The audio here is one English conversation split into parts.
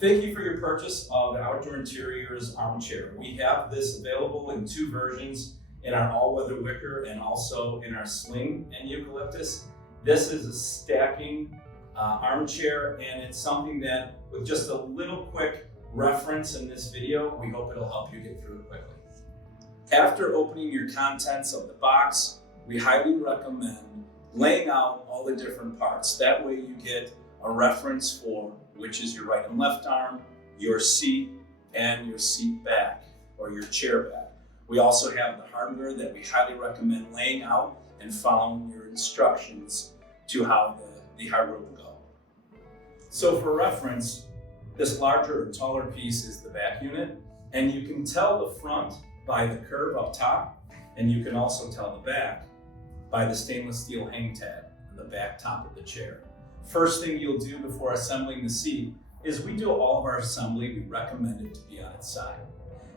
Thank you for your purchase of the Outdoor Interiors armchair. We have this available in 2 versions, in our all-weather wicker and also in our sling and eucalyptus. This is a stacking armchair, and it's something that, with just a little quick reference in this video, we hope it'll help you get through it quickly. After opening your contents of the box, we highly recommend laying out all the different parts. That way you get a reference for which is your right and left arm, your seat, and your seat back, or your chair back. We also have the hardware that we highly recommend laying out and following your instructions to how the hardware will go. So for reference, this larger or taller piece is the back unit, and you can tell the front by the curve up top, and you can also tell the back by the stainless steel hang tag on the back top of the chair. First thing you'll do before assembling the seat is we do all of our assembly, we recommend it to be on its side.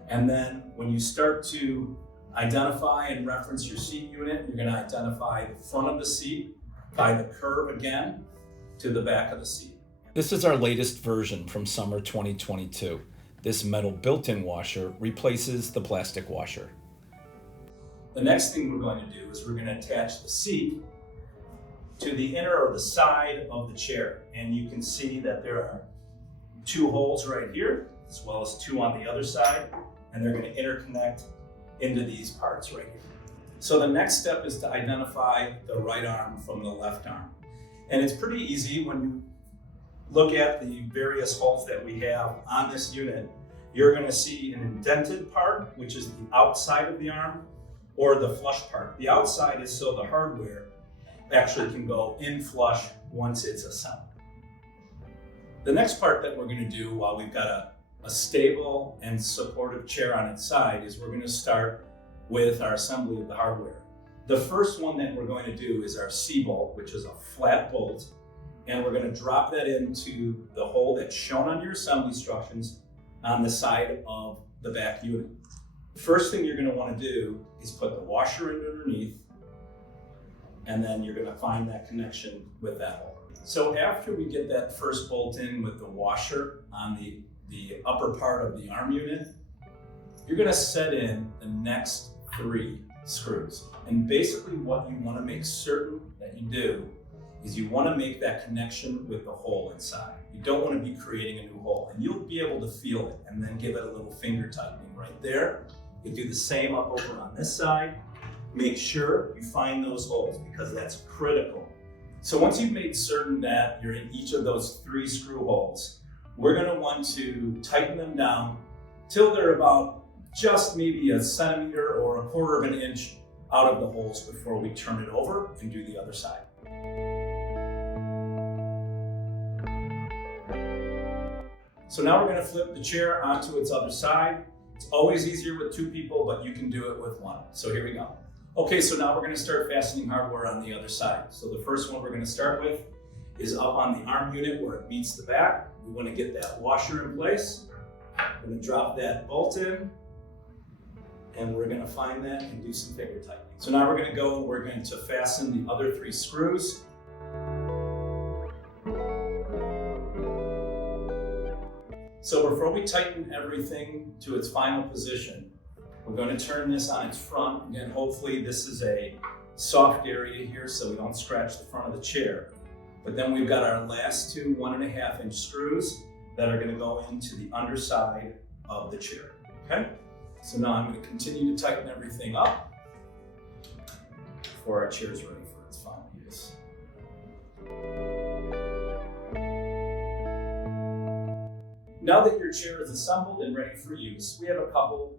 And then when you start to identify and reference your seat unit, you're gonna identify the front of the seat by the curve again to the back of the seat. This is our latest version from summer 2022. This metal built-in washer replaces the plastic washer. The next thing we're going to do is we're going to attach the seat to the inner or the side of the chair. And you can see that there are 2 holes right here, as well as 2 on the other side, and they're going to interconnect into these parts right here. So the next step is to identify the right arm from the left arm. And it's pretty easy when you look at the various holes that we have on this unit. You're going to see an indented part, which is the outside of the arm, or the flush part. The outside is so the hardware actually can go in flush once it's assembled. The next part that we're going to do while we've got a stable and supportive chair on its side is we're going to start with our assembly of the hardware. The first one that we're going to do is our C-bolt, which is a flat bolt, and we're going to drop that into the hole that's shown on your assembly instructions on the side of the back unit. First thing you're going to want to do is put the washer in underneath, and then you're going to find that connection with that hole. So after we get that first bolt in with the washer on the upper part of the arm unit, you're going to set in the next 3 screws. And basically what you want to make certain that you do is you want to make that connection with the hole inside. You don't want to be creating a new hole, and you'll be able to feel it and then give it a little finger tightening right there. You do the same up over on this side. Make sure you find those holes because that's critical. So once you've made certain that you're in each of those 3 screw holes, we're going to want to tighten them down till they're about just maybe a centimeter or a quarter of an inch out of the holes before we turn it over and do the other side. So now we're going to flip the chair onto its other side. It's always easier with 2 people, but you can do it with 1. So here we go. Okay, so now we're going to start fastening hardware on the other side. So the first one we're going to start with is up on the arm unit where it meets the back. We want to get that washer in place. We're going to drop that bolt in, and we're going to find that and do some finger tightening. So now we're going to go and we're going to fasten the other 3 screws. So before we tighten everything to its final position, we're going to turn this on its front. Again, hopefully this is a soft area here so we don't scratch the front of the chair. But then we've got our last 2 1.5 inch screws that are going to go into the underside of the chair. Okay? So now I'm going to continue to tighten everything up before our chair is ready for its final use. Now that your chair is assembled and ready for use, we have a couple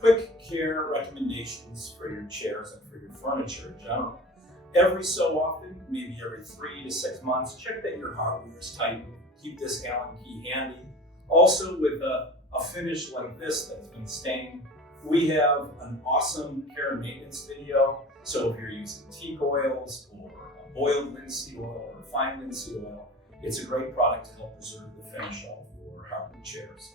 quick care recommendations for your chairs and for your furniture in general. Every so often, maybe every 3 to 6 months, check that your hardware is tightened. Keep this Allen key handy. Also, with a finish like this that's been stained, we have an awesome care and maintenance video. So if you're using teak oils or a boiled linseed oil or refined linseed oil, it's a great product to help preserve the finish of your hardwood chairs.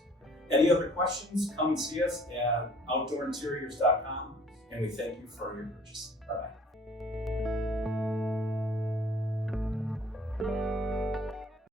Any other questions? Come and see us at outdoorinteriors.com, and we thank you for your purchase. Bye-bye.